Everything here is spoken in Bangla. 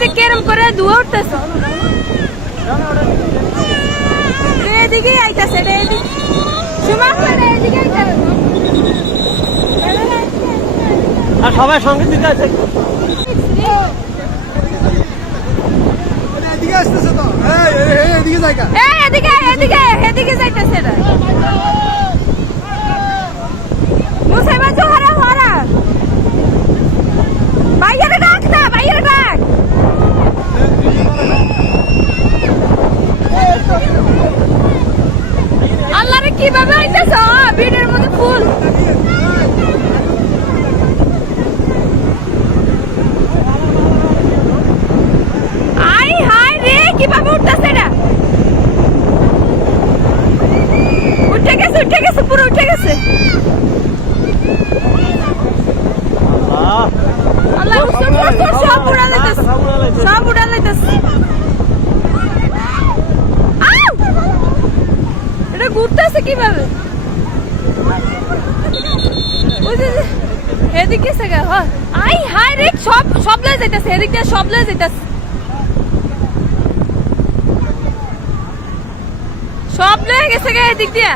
যে কেরম করে ধোয়া উঠতেছে, এদিকে আইতাছে রে, এদিকে সুমা করে এদিকে আইতাছে। আর সবাই সঙ্গে দিতে আছে। এদিকে আসতেছে তো, এদিকে জায়গা, এদিকে এদিকে এদিকে যাইতেছে রে। মুসাইবা জোহারা হরা বাইরে ডাক না, বাইরে ডাক। আল্লাহ রে কিভাবে আইতেছ ভিড়ের মধ্যে ফুল। আই হাই রে কিভাবে উঠতেছে এটা, উঠে গেছে পুরো উঠে গেছে। আল্লাহ সব উড়া লাইতেছে, সব উড়া লাইতেছে। এটা ঘুরতেছে কিভাবে, এদিকে গেছে গা। আই হাই রে সব লয়ে যাইতেছে, এদিক দিয়ে সব লয়ে যাইতেছে, সব লয়ে গেছে গা এদিক দিয়ে।